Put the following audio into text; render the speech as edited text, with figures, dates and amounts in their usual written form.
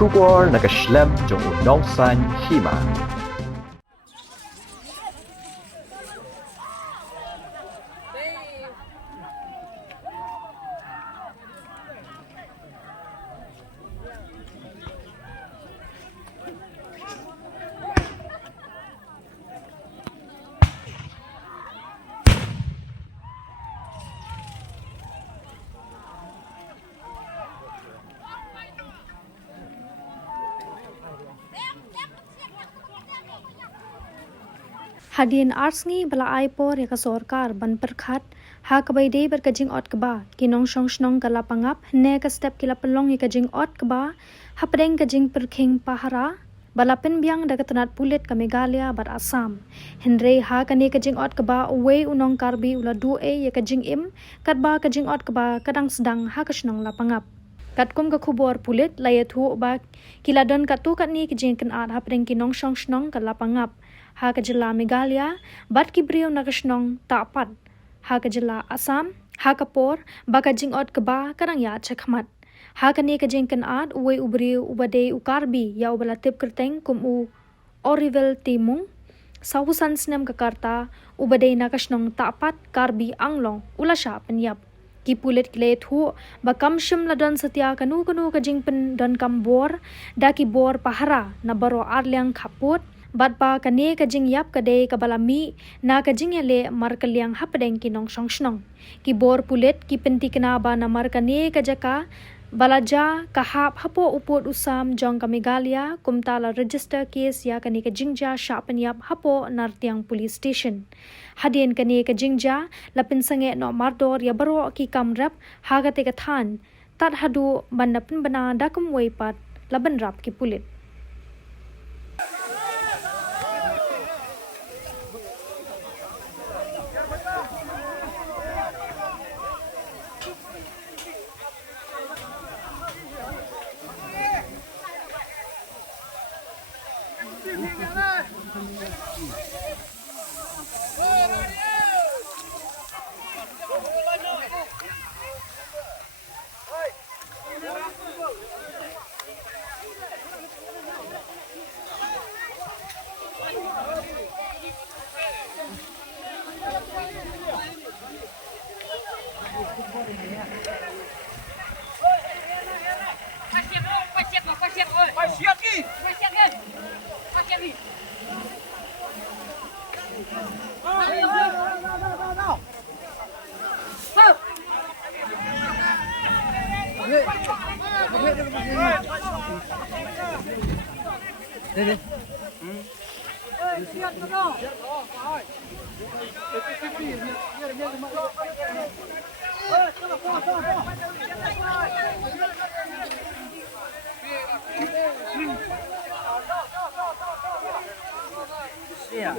kubor nakaslem jong unongsan Hima. Hadian arsngi bala aipor ya ka sorkar ban perkhat ha ka baide ber ka jing ot ka ba kinong shong shnong ka lapangap ne ka step kila pelong ka jing ot ka ba hapdeng ka jing perkhing pahara bala pen biang da ka tanat pulit ka Meghalaya bar Assam henre ha ka ne ka jing ot ka ba Uwei unong Karbi ula Uwei ya ka jing im kat ba ka jing ot ka ba kadang sedang ha ka shnong lapangap kat kum ka khubor pulit layat hu ba kila don ka tu kat ni ka jing kan at hapdeng kinong shong shnong ka lapangap ha ka jila Meghalaya bat ki brio nakashnong tapat ha ka jila Assam ha ka por baka jing ot ka ba karang ya chakmat ha ka ne ka jing kan ad Uwei ubrio ubade u Karbi ya ubala tip kerteng kum u orivel timung sahusan snem ka karta ubade nakashnong tapat Karbi anglong ulasha penyap ki pulit kile thu bakam shim ladon satya kanu ka jing pen don kam bor da ki bor pahara na baro arlyang khaput bat pa kane ka jing yap ka de ka balami na ka jing ele mar kalyang hapdeng kinong shong shnong ki bor pulit ki penti kana ba na mar kane ka jaka balaja ka hap hapo upot usam jong ka Meghalaya kumtala register case ya kane ka jingja shapen yap hapo nartiang police station hadien kane ka jingja lapin sange no mardor ya baro ki kamrap hagate ka than tat hadu bandapin bana dakum weipat laban rap ki pulit Yeah.